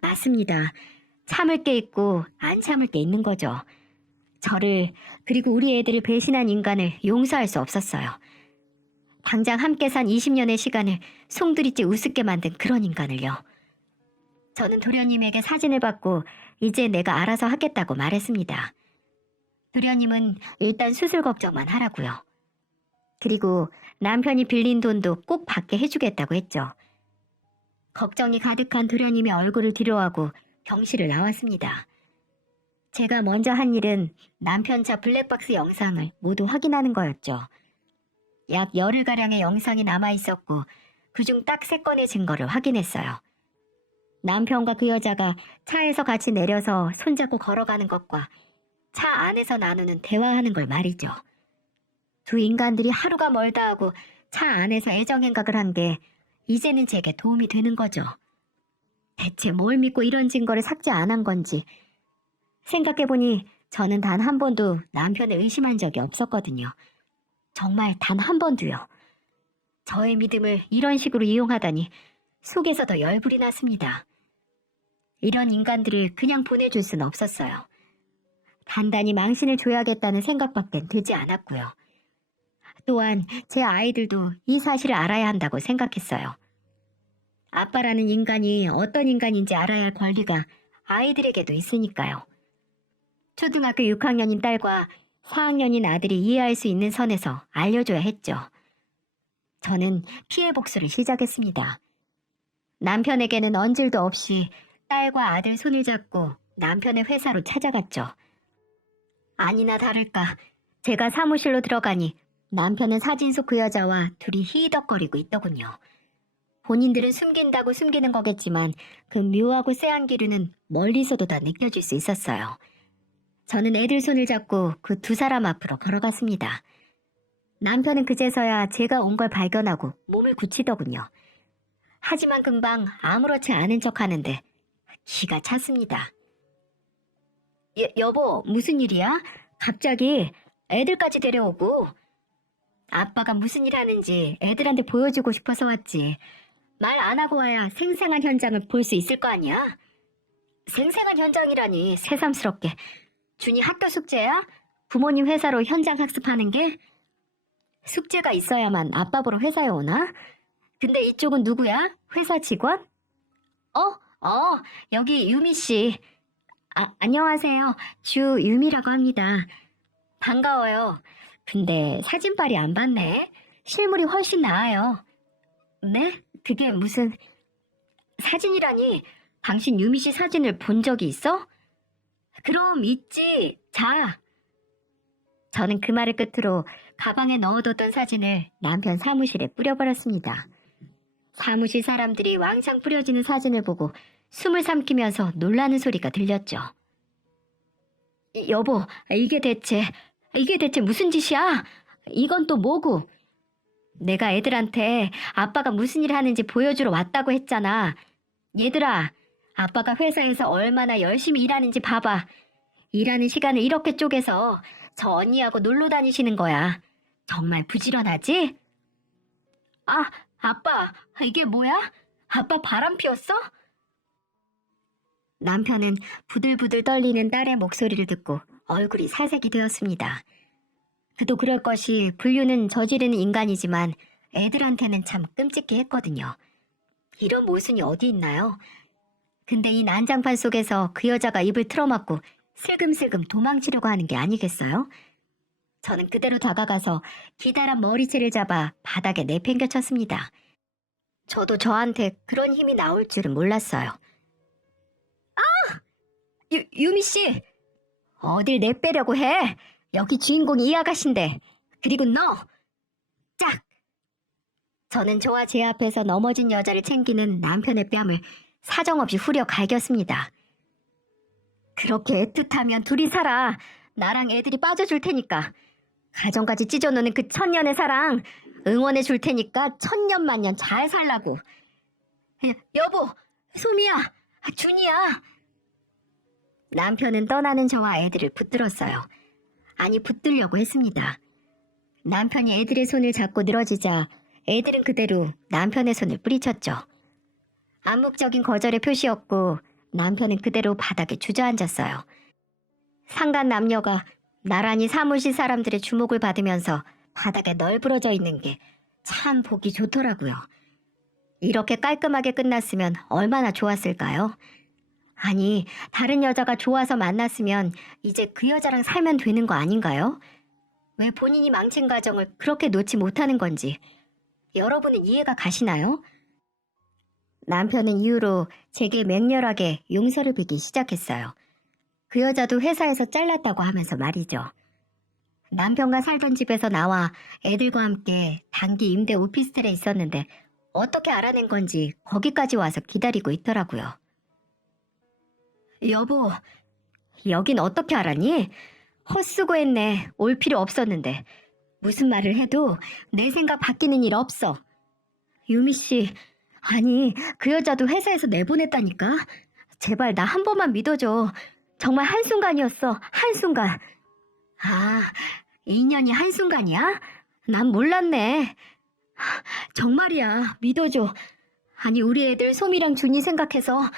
맞습니다. 참을 게 있고 안 참을 게 있는 거죠. 저를, 그리고 우리 애들을 배신한 인간을 용서할 수 없었어요. 당장 함께 산 20년의 시간을 송두리째 우습게 만든 그런 인간을요. 저는 도련님에게 사진을 받고 이제 내가 알아서 하겠다고 말했습니다. 도련님은 일단 수술 걱정만 하라고요. 그리고 남편이 빌린 돈도 꼭 받게 해주겠다고 했죠. 걱정이 가득한 도련님의 얼굴을 뒤로하고 병실을 나왔습니다. 제가 먼저 한 일은 남편 차 블랙박스 영상을 모두 확인하는 거였죠. 약 열흘가량의 영상이 남아있었고 그중 딱 3건의 증거를 확인했어요. 남편과 그 여자가 차에서 같이 내려서 손잡고 걸어가는 것과 차 안에서 나누는 대화하는 걸 말이죠. 두 인간들이 하루가 멀다 하고 차 안에서 애정행각을 한 게 이제는 제게 도움이 되는 거죠. 대체 뭘 믿고 이런 증거를 삭제 안 한 건지 생각해보니 저는 단 한 번도 남편을 의심한 적이 없었거든요. 정말 단 한 번도요. 저의 믿음을 이런 식으로 이용하다니 속에서 더 열불이 났습니다. 이런 인간들을 그냥 보내줄 순 없었어요. 단단히 망신을 줘야겠다는 생각밖엔 들지 않았고요. 또한 제 아이들도 이 사실을 알아야 한다고 생각했어요. 아빠라는 인간이 어떤 인간인지 알아야 할 권리가 아이들에게도 있으니까요. 초등학교 6학년인 딸과 4학년인 아들이 이해할 수 있는 선에서 알려줘야 했죠. 저는 피해 복수를 시작했습니다. 남편에게는 언질도 없이 딸과 아들 손을 잡고 남편의 회사로 찾아갔죠. 아니나 다를까 제가 사무실로 들어가니 남편은 사진 속 그 여자와 둘이 히덕거리고 있더군요. 본인들은 숨긴다고 숨기는 거겠지만 그 묘하고 쎄한 기류는 멀리서도 다 느껴질 수 있었어요. 저는 애들 손을 잡고 그 두 사람 앞으로 걸어갔습니다. 남편은 그제서야 제가 온 걸 발견하고 몸을 굳히더군요. 하지만 금방 아무렇지 않은 척 하는데 기가 찼습니다. 여보, 무슨 일이야? 갑자기 애들까지 데려오고. 아빠가 무슨 일 하는지 애들한테 보여주고 싶어서 왔지. 말 안 하고 와야 생생한 현장을 볼 수 있을 거 아니야? 생생한 현장이라니 새삼스럽게. 준이 학교 숙제야? 부모님 회사로 현장 학습하는 게? 숙제가 있어야만 아빠 보러 회사에 오나? 근데 이쪽은 누구야? 회사 직원? 여기 유미 씨. 안녕하세요. 주유미라고 합니다. 반가워요. 근데 사진빨이 안 받네. 실물이 훨씬 나아요. 네? 그게 무슨... 사진이라니, 당신 유미 씨 사진을 본 적이 있어? 그럼 있지. 자. 저는 그 말을 끝으로 가방에 넣어뒀던 사진을 남편 사무실에 뿌려버렸습니다. 사무실 사람들이 왕창 뿌려지는 사진을 보고 숨을 삼키면서 놀라는 소리가 들렸죠. 여보, 이게 대체 무슨 짓이야? 이건 또 뭐고? 내가 애들한테 아빠가 무슨 일 하는지 보여주러 왔다고 했잖아. 얘들아, 아빠가 회사에서 얼마나 열심히 일하는지 봐봐. 일하는 시간을 이렇게 쪼개서 저 언니하고 놀러 다니시는 거야. 정말 부지런하지? 아빠, 이게 뭐야? 아빠 바람 피웠어? 남편은 부들부들 떨리는 딸의 목소리를 듣고 얼굴이 살색이 되었습니다. 그도 그럴 것이 불륜은 저지르는 인간이지만 애들한테는 참 끔찍해 했거든요. 이런 모순이 어디 있나요? 근데 이 난장판 속에서 그 여자가 입을 틀어막고 슬금슬금 도망치려고 하는 게 아니겠어요? 저는 그대로 다가가서 기다란 머리채를 잡아 바닥에 내팽겨쳤습니다. 저도 저한테 그런 힘이 나올 줄은 몰랐어요. 유미 씨! 어딜 내빼려고 해? 여기 주인공이 이 아가씨인데. 그리고 너! 짝! 저는 저와 제 앞에서 넘어진 여자를 챙기는 남편의 뺨을 사정없이 후려 갈겼습니다. 그렇게 애틋하면 둘이 살아. 나랑 애들이 빠져줄 테니까. 가정까지 찢어놓는 그 천년의 사랑 응원해줄 테니까 천년만년 잘 살라고. 여보, 소미야, 준이야. 남편은 떠나는 저와 애들을 붙들었어요. 아니, 붙들려고 했습니다. 남편이 애들의 손을 잡고 늘어지자 애들은 그대로 남편의 손을 뿌리쳤죠. 암묵적인 거절의 표시였고 남편은 그대로 바닥에 주저앉았어요. 상간 남녀가 나란히 사무실 사람들의 주목을 받으면서 바닥에 널브러져 있는 게 참 보기 좋더라고요. 이렇게 깔끔하게 끝났으면 얼마나 좋았을까요? 아니, 다른 여자가 좋아서 만났으면 이제 그 여자랑 살면 되는 거 아닌가요? 왜 본인이 망친 가정을 그렇게 놓지 못하는 건지 여러분은 이해가 가시나요? 남편은 이후로 제게 맹렬하게 용서를 빌기 시작했어요. 그 여자도 회사에서 잘랐다고 하면서 말이죠. 남편과 살던 집에서 나와 애들과 함께 단기 임대 오피스텔에 있었는데 어떻게 알아낸 건지 거기까지 와서 기다리고 있더라고요. 여보, 여긴 어떻게 알았니? 헛수고했네. 올 필요 없었는데. 무슨 말을 해도 내 생각 바뀌는 일 없어. 유미씨, 아니 그 여자도 회사에서 내보냈다니까. 제발 나 한 번만 믿어줘. 정말 한순간이었어. 한순간. 아, 인연이 한순간이야? 난 몰랐네. 정말이야, 믿어줘. 아니, 우리 애들 소미랑 준이 생각해서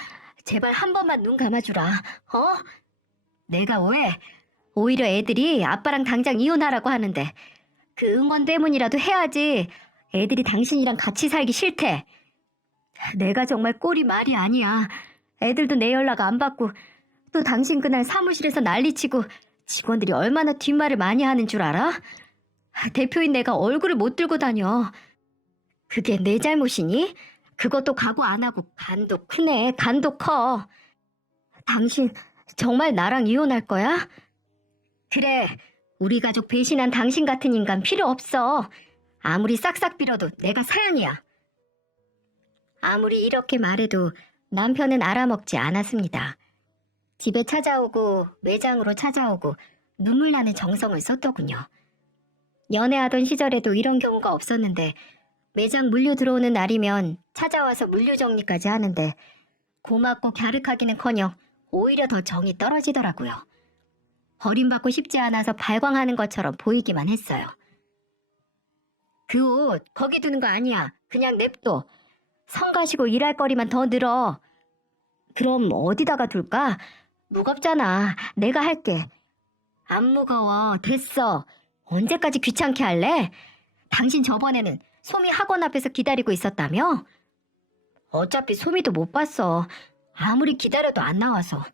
제발 한 번만 눈 감아주라. 어? 내가 왜? 오히려 애들이 아빠랑 당장 이혼하라고 하는데 그 응원 때문이라도 해야지. 애들이 당신이랑 같이 살기 싫대. 내가 정말 꼴이 말이 아니야. 애들도 내 연락 안 받고 또 당신 그날 사무실에서 난리치고 직원들이 얼마나 뒷말을 많이 하는 줄 알아? 대표인 내가 얼굴을 못 들고 다녀. 그게 내 잘못이니? 그것도 각오 안 하고 간도 크네. 간도 커. 당신 정말 나랑 이혼할 거야? 그래. 우리 가족 배신한 당신 같은 인간 필요 없어. 아무리 싹싹 빌어도 내가 사양이야. 아무리 이렇게 말해도 남편은 알아먹지 않았습니다. 집에 찾아오고 매장으로 찾아오고 눈물 나는 정성을 썼더군요. 연애하던 시절에도 이런 경우가 없었는데 매장 물류 들어오는 날이면 찾아와서 물류 정리까지 하는데 고맙고 갸륵하기는커녕 오히려 더 정이 떨어지더라고요. 버림받고 싶지 않아서 발광하는 것처럼 보이기만 했어요. 그 옷 거기 두는 거 아니야. 그냥 냅둬. 성 가시고 일할 거리만 더 늘어. 그럼 어디다가 둘까? 무겁잖아. 내가 할게. 안 무거워. 됐어. 언제까지 귀찮게 할래? 당신 저번에는 소미 학원 앞에서 기다리고 있었다며? 어차피 소미도 못 봤어. 아무리 기다려도 안 나와서.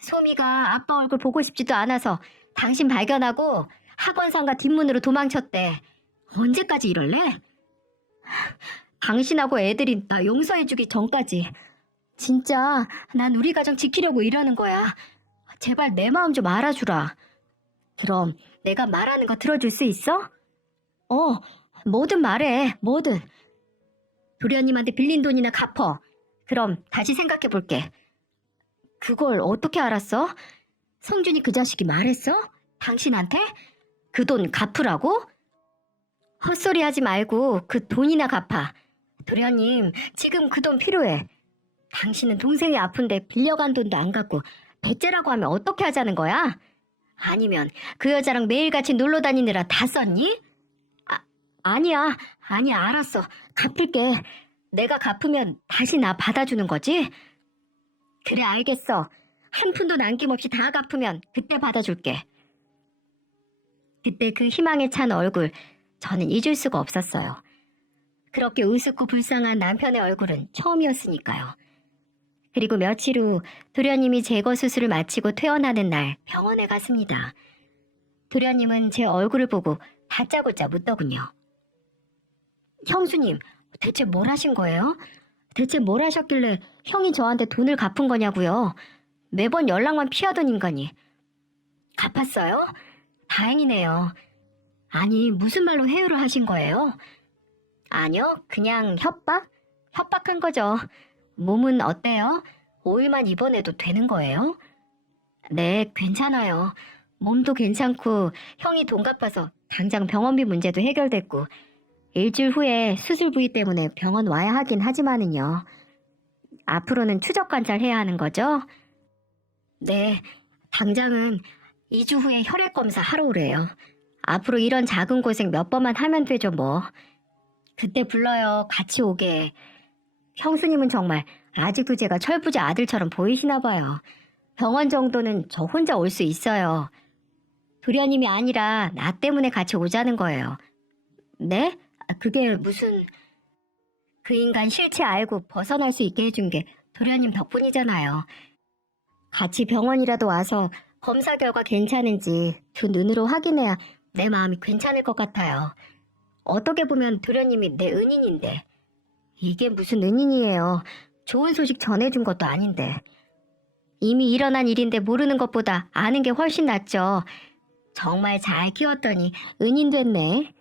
소미가 아빠 얼굴 보고 싶지도 않아서 당신 발견하고 학원 상가 뒷문으로 도망쳤대. 언제까지 이럴래? 당신하고 애들이 나 용서해주기 전까지. 진짜 난 우리 가정 지키려고 이러는 거야. 제발 내 마음 좀 알아주라. 그럼 내가 말하는 거 들어줄 수 있어? 뭐든 말해. 뭐든. 도련님한테 빌린 돈이나 갚어. 그럼 다시 생각해 볼게. 그걸 어떻게 알았어? 성준이 그 자식이 말했어? 당신한테? 그 돈 갚으라고? 헛소리 하지 말고 그 돈이나 갚아. 도련님, 지금 그 돈 필요해. 당신은 동생이 아픈데 빌려간 돈도 안 갚고 대째라고 하면 어떻게 하자는 거야? 아니면 그 여자랑 매일같이 놀러 다니느라 다 썼니? 아니야, 알았어. 갚을게. 내가 갚으면 다시 나 받아주는 거지? 그래, 알겠어. 한 푼도 남김없이 다 갚으면 그때 받아줄게. 그때 그 희망에 찬 얼굴, 저는 잊을 수가 없었어요. 그렇게 우습고 불쌍한 남편의 얼굴은 처음이었으니까요. 그리고 며칠 후 도련님이 제거 수술을 마치고 퇴원하는 날 병원에 갔습니다. 도련님은 제 얼굴을 보고 다짜고짜 묻더군요. 형수님, 대체 뭘 하신 거예요? 대체 뭘 하셨길래 형이 저한테 돈을 갚은 거냐고요? 매번 연락만 피하던 인간이. 갚았어요? 다행이네요. 아니, 무슨 말로 회유를 하신 거예요? 아니요, 그냥 협박? 협박한 거죠. 몸은 어때요? 5일만 입원해도 되는 거예요? 네, 괜찮아요. 몸도 괜찮고 형이 돈 갚아서 당장 병원비 문제도 해결됐고 일주일 후에 수술 부위 때문에 병원 와야 하긴 하지만은요. 앞으로는 추적 관찰해야 하는 거죠? 네, 당장은 2주 후에 혈액 검사 하러 오래요. 앞으로 이런 작은 고생 몇 번만 하면 되죠 뭐. 그때 불러요. 같이 오게. 형수님은 정말 아직도 제가 철부지 아들처럼 보이시나 봐요. 병원 정도는 저 혼자 올 수 있어요. 도련님이 아니라 나 때문에 같이 오자는 거예요. 네? 그게 무슨... 그 인간 실체 알고 벗어날 수 있게 해준 게 도련님 덕분이잖아요. 같이 병원이라도 와서 검사 결과 괜찮은지 두 눈으로 확인해야 내 마음이 괜찮을 것 같아요. 어떻게 보면 도련님이 내 은인인데. 이게 무슨 은인이에요. 좋은 소식 전해준 것도 아닌데. 이미 일어난 일인데 모르는 것보다 아는 게 훨씬 낫죠. 정말 잘 키웠더니 은인 됐네.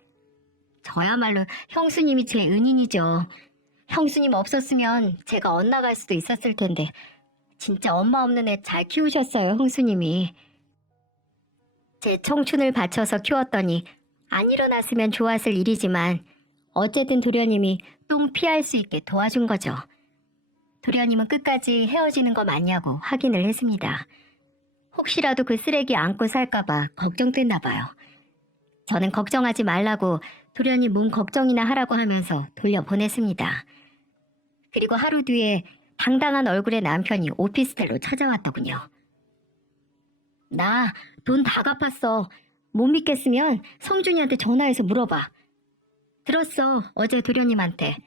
저야말로 형수님이 제 은인이죠. 형수님 없었으면 제가 엇나갈 수도 있었을 텐데 진짜 엄마 없는 애 잘 키우셨어요, 형수님이. 제 청춘을 바쳐서 키웠더니 안 일어났으면 좋았을 일이지만 어쨌든 도련님이 똥 피할 수 있게 도와준 거죠. 도련님은 끝까지 헤어지는 거 맞냐고 확인을 했습니다. 혹시라도 그 쓰레기 안고 살까봐 걱정됐나 봐요. 저는 걱정하지 말라고 도련이 몸 걱정이나 하라고 하면서 돌려보냈습니다. 그리고 하루 뒤에 당당한 얼굴의 남편이 오피스텔로 찾아왔더군요. 나 돈 다 갚았어. 못 믿겠으면 성준이한테 전화해서 물어봐. 들었어, 어제 도련님한테.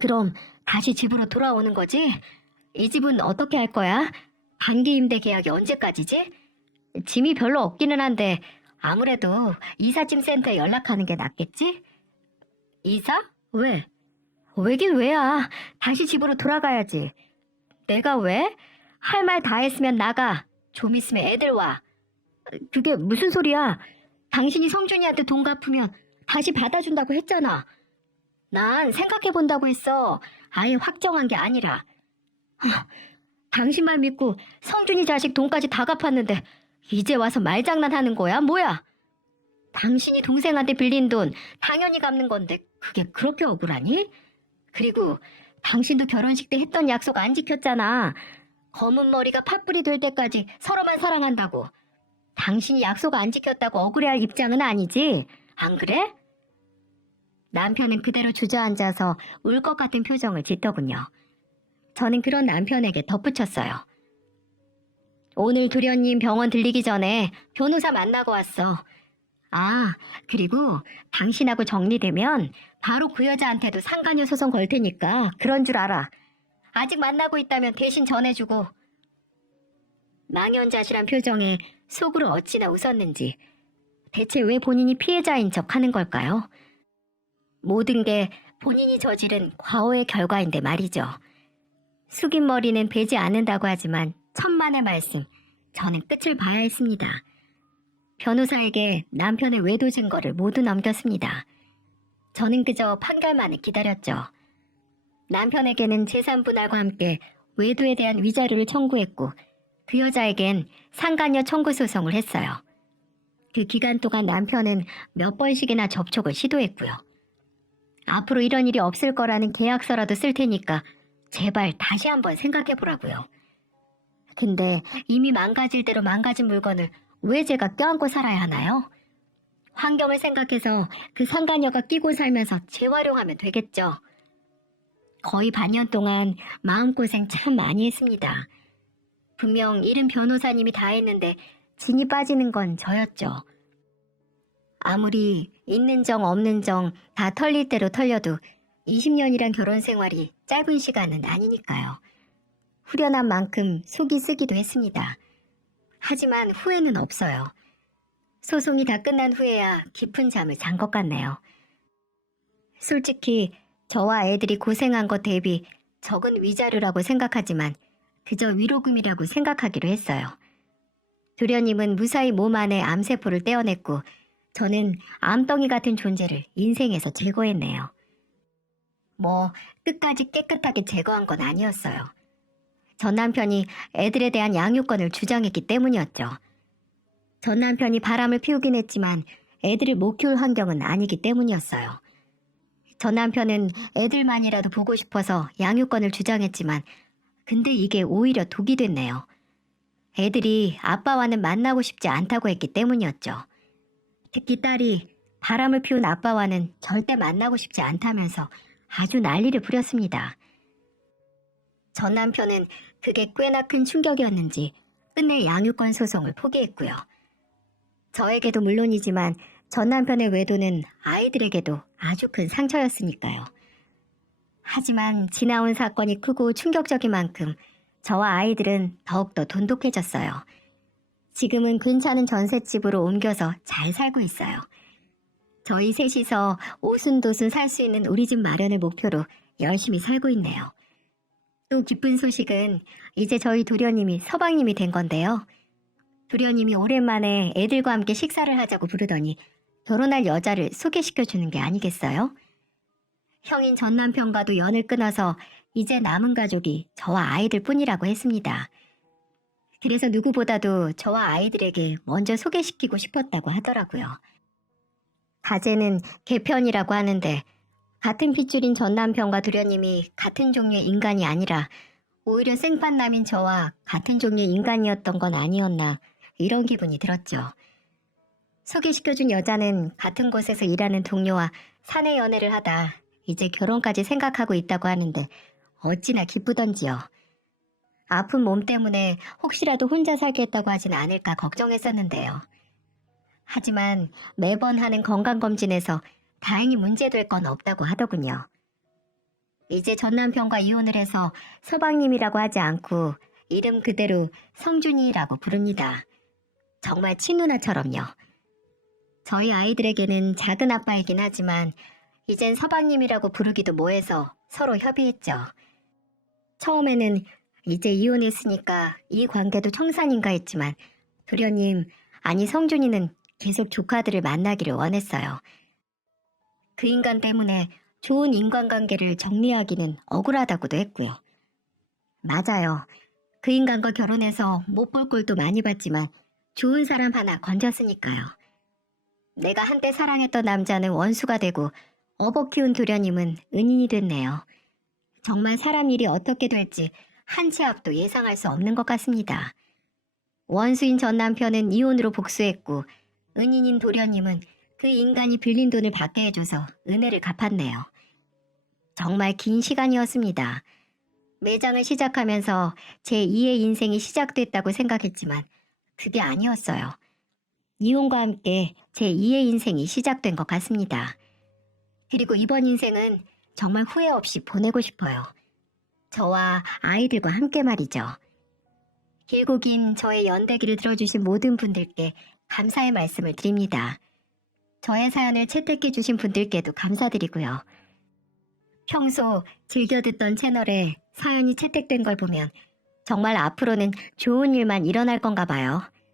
그럼 다시 집으로 돌아오는 거지? 이 집은 어떻게 할 거야? 단기 임대 계약이 언제까지지? 짐이 별로 없기는 한데 아무래도 이삿짐 센터에 연락하는 게 낫겠지? 이사? 왜? 왜긴 왜야. 다시 집으로 돌아가야지. 내가 왜? 할 말 다 했으면 나가. 좀 있으면 애들 와. 그게 무슨 소리야? 당신이 성준이한테 돈 갚으면 다시 받아준다고 했잖아. 난 생각해본다고 했어. 아예 확정한 게 아니라. 당신 말 믿고 성준이 자식 돈까지 다 갚았는데 이제 와서 말장난하는 거야? 뭐야? 당신이 동생한테 빌린 돈 당연히 갚는 건데 그게 그렇게 억울하니? 그리고 당신도 결혼식 때 했던 약속 안 지켰잖아. 검은 머리가 팥불이 될 때까지 서로만 사랑한다고. 당신이 약속 안 지켰다고 억울해할 입장은 아니지? 안 그래? 남편은 그대로 주저앉아서 울 것 같은 표정을 짓더군요. 저는 그런 남편에게 덧붙였어요. 오늘 도련님 병원 들리기 전에 변호사 만나고 왔어. 아, 그리고 당신하고 정리되면 바로 그 여자한테도 상간녀 소송 걸 테니까 그런 줄 알아. 아직 만나고 있다면 대신 전해주고. 망연자실한 표정에 속으로 어찌나 웃었는지 대체 왜 본인이 피해자인 척 하는 걸까요? 모든 게 본인이 저지른 과오의 결과인데 말이죠. 숙인 머리는 베지 않는다고 하지만 천만의 말씀, 저는 끝을 봐야 했습니다. 변호사에게 남편의 외도 증거를 모두 넘겼습니다. 저는 그저 판결만을 기다렸죠. 남편에게는 재산 분할과 함께 외도에 대한 위자료를 청구했고 그 여자에겐 상간녀 청구 소송을 했어요. 그 기간 동안 남편은 몇 번씩이나 접촉을 시도했고요. 앞으로 이런 일이 없을 거라는 계약서라도 쓸 테니까 제발 다시 한번 생각해 보라고요. 근데 이미 망가질 대로 망가진 물건을 왜 제가 껴안고 살아야 하나요? 환경을 생각해서 그 상간녀가 끼고 살면서 재활용하면 되겠죠. 거의 반년 동안 마음고생 참 많이 했습니다. 분명 이른 변호사님이 다 했는데 진이 빠지는 건 저였죠. 아무리 있는 정 없는 정 다 털릴 대로 털려도 20년이란 결혼 생활이 짧은 시간은 아니니까요. 후련한 만큼 속이 쓰기도 했습니다. 하지만 후회는 없어요. 소송이 다 끝난 후에야 깊은 잠을 잔 것 같네요. 솔직히 저와 애들이 고생한 것 대비 적은 위자료라고 생각하지만 그저 위로금이라고 생각하기로 했어요. 도련님은 무사히 몸 안에 암세포를 떼어냈고 저는 암덩이 같은 존재를 인생에서 제거했네요. 뭐 끝까지 깨끗하게 제거한 건 아니었어요. 전 남편이 애들에 대한 양육권을 주장했기 때문이었죠. 전 남편이 바람을 피우긴 했지만 애들을 못 키울 환경은 아니기 때문이었어요. 전 남편은 애들만이라도 보고 싶어서 양육권을 주장했지만 근데 이게 오히려 독이 됐네요. 애들이 아빠와는 만나고 싶지 않다고 했기 때문이었죠. 특히 딸이 바람을 피운 아빠와는 절대 만나고 싶지 않다면서 아주 난리를 부렸습니다. 전 남편은 그게 꽤나 큰 충격이었는지 끝내 양육권 소송을 포기했고요. 저에게도 물론이지만 전 남편의 외도는 아이들에게도 아주 큰 상처였으니까요. 하지만 지나온 사건이 크고 충격적인 만큼 저와 아이들은 더욱더 돈독해졌어요. 지금은 괜찮은 전셋집으로 옮겨서 잘 살고 있어요. 저희 셋이서 오순도순 살 수 있는 우리 집 마련을 목표로 열심히 살고 있네요. 또 기쁜 소식은 이제 저희 도련님이 서방님이 된 건데요. 도련님이 오랜만에 애들과 함께 식사를 하자고 부르더니 결혼할 여자를 소개시켜주는 게 아니겠어요? 형인 전 남편과도 연을 끊어서 이제 남은 가족이 저와 아이들 뿐이라고 했습니다. 그래서 누구보다도 저와 아이들에게 먼저 소개시키고 싶었다고 하더라고요. 가제는 개편이라고 하는데 같은 핏줄인 전 남편과 도련님이 같은 종류의 인간이 아니라 오히려 생판남인 저와 같은 종류의 인간이었던 건 아니었나 이런 기분이 들었죠. 소개시켜준 여자는 같은 곳에서 일하는 동료와 사내 연애를 하다 이제 결혼까지 생각하고 있다고 하는데 어찌나 기쁘던지요. 아픈 몸 때문에 혹시라도 혼자 살겠다고 하진 않을까 걱정했었는데요. 하지만 매번 하는 건강검진에서 다행히 문제될 건 없다고 하더군요. 이제 전 남편과 이혼을 해서 서방님이라고 하지 않고 이름 그대로 성준이라고 부릅니다. 정말 친누나처럼요. 저희 아이들에게는 작은 아빠이긴 하지만 이젠 서방님이라고 부르기도 뭐해서 서로 협의했죠. 처음에는 이제 이혼했으니까 이 관계도 청산인가 했지만 도련님, 아니 성준이는 계속 조카들을 만나기를 원했어요. 그 인간 때문에 좋은 인간관계를 정리하기는 억울하다고도 했고요. 맞아요. 그 인간과 결혼해서 못 볼 꼴도 많이 봤지만 좋은 사람 하나 건졌으니까요. 내가 한때 사랑했던 남자는 원수가 되고 업어 키운 도련님은 은인이 됐네요. 정말 사람 일이 어떻게 될지 한 치 앞도 예상할 수 없는 것 같습니다. 원수인 전 남편은 이혼으로 복수했고 은인인 도련님은 그 인간이 빌린 돈을 받게 해줘서 은혜를 갚았네요. 정말 긴 시간이었습니다. 매장을 시작하면서 제 2의 인생이 시작됐다고 생각했지만 그게 아니었어요. 이혼과 함께 제 2의 인생이 시작된 것 같습니다. 그리고 이번 인생은 정말 후회 없이 보내고 싶어요. 저와 아이들과 함께 말이죠. 길고 긴 저의 연대기를 들어주신 모든 분들께 감사의 말씀을 드립니다. 저의 사연을 채택해 주신 분들께도 감사드리고요. 평소 즐겨 듣던 채널에 사연이 채택된 걸 보면 정말 앞으로는 좋은 일만 일어날 건가 봐요.